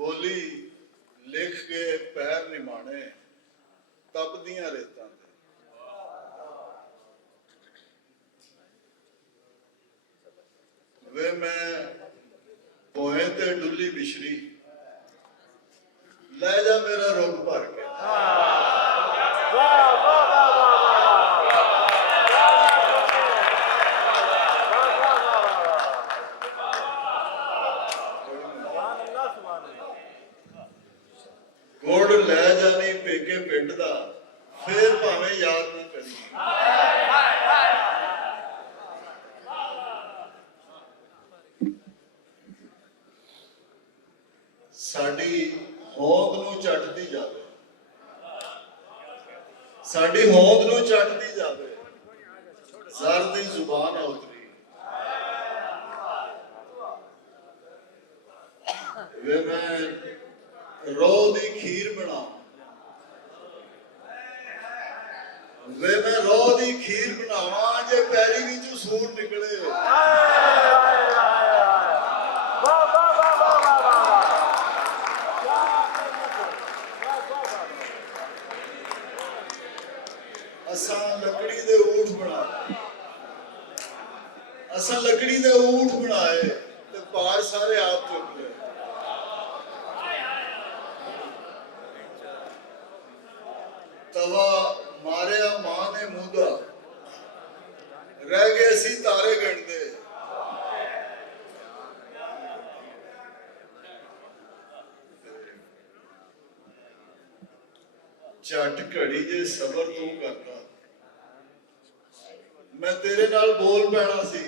बोली लिख के पैर निमाने तपदियां रेतां ते। वे मैं पोए ते डुली बिछड़ी लै जा मेरा रुख भर के। गुड़ लै जानी पेके पिंड दा फिर भावें याद ना करी। साडी होंद नूं चटदी जावे, साडी होंद नूं चटदी जावे, ज़र दी जुबान आ उतरी। वे मैं रोह दी खीर बना, वे मैं रोह दी खीर बनावा जे पैरी विचों सूर निकले। असां लकड़ी दे ऊठ बनाए, असां लकड़ी दे ऊठ बनाए ते पार सारे आप चुक ले। तवा मारिया मां ने मूदा रह गए असी तारे गिनदे। झट घड़ी जे सबर तू करता मैं तेरे नाल बोल पैना सी।